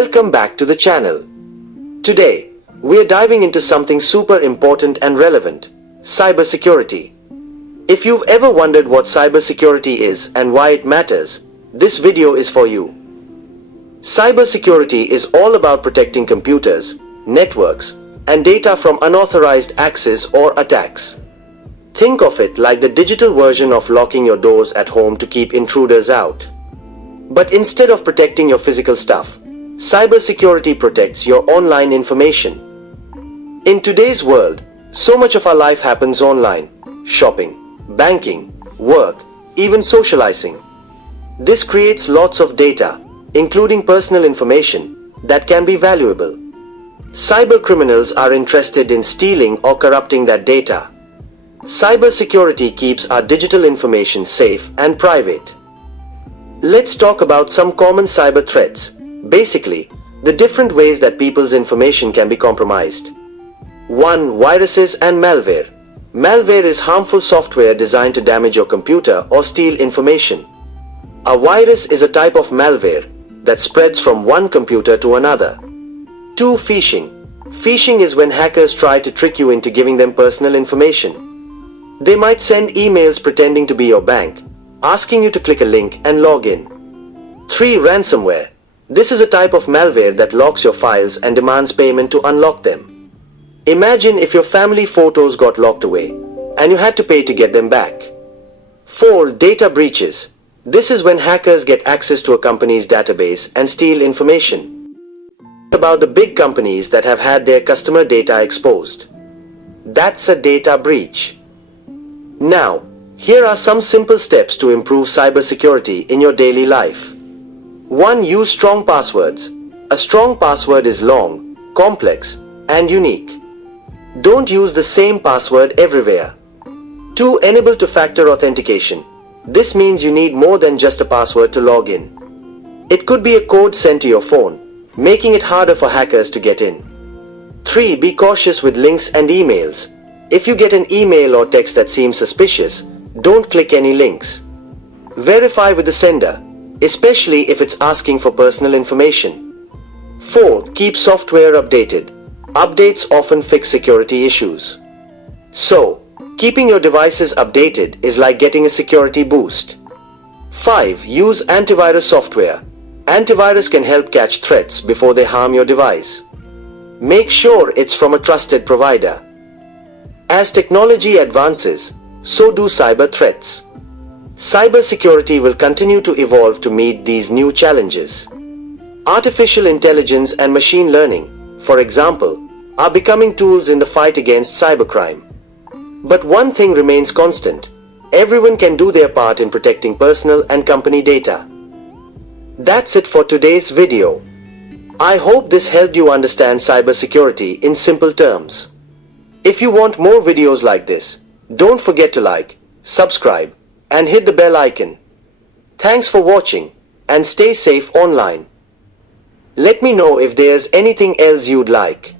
Welcome back to the channel. Today, we're diving into something super important and relevant, cybersecurity. If you've ever wondered what cybersecurity is and why it matters, this video is for you. Cybersecurity is all about protecting computers, networks, and data from unauthorized access or attacks. Think of it like the digital version of locking your doors at home to keep intruders out. But instead of protecting your physical stuff, cybersecurity protects your online information. In today's world, so much of our life happens online: shopping, banking, work, even socializing. This creates lots of data, including personal information, that can be valuable. Cybercriminals are interested in stealing or corrupting that data. Cybersecurity keeps our digital information safe and private. Let's talk about some common cyber threats. Basically, the different ways that people's information can be compromised. 1. Viruses and malware. Malware is harmful software designed to damage your computer or steal information. A virus is a type of malware that spreads from one computer to another. 2. Phishing. Phishing is when hackers try to trick you into giving them personal information. They might send emails pretending to be your bank, asking you to click a link and log in. 3. Ransomware. This is a type of malware that locks your files and demands payment to unlock them. Imagine if your family photos got locked away, and you had to pay to get them back. 4. Data breaches. This is when hackers get access to a company's database and steal information. About the big companies that have had their customer data exposed. That's a data breach. Now, here are some simple steps to improve cybersecurity in your daily life. 1. Use strong passwords. A strong password is long, complex, and unique. Don't use the same password everywhere. 2. Enable two-factor authentication. This means you need more than just a password to log in. It could be a code sent to your phone, making it harder for hackers to get in. 3. Be cautious with links and emails. If you get an email or text that seems suspicious, don't click any links. Verify with the sender, especially if it's asking for personal information. 4. Keep software updated. Updates often fix security issues. So, keeping your devices updated is like getting a security boost. 5. Use antivirus software. Antivirus can help catch threats before they harm your device. Make sure it's from a trusted provider. As technology advances, so do cyber threats. Cybersecurity will continue to evolve to meet these new challenges. Artificial intelligence and machine learning, for example, are becoming tools in the fight against cybercrime. But one thing remains constant: everyone can do their part in protecting personal and company data. That's it for today's video. I hope this helped you understand cybersecurity in simple terms. If you want more videos like this, don't forget to like, subscribe, and hit the bell icon. Thanks for watching, and stay safe online. Let me know if there's anything else you'd like.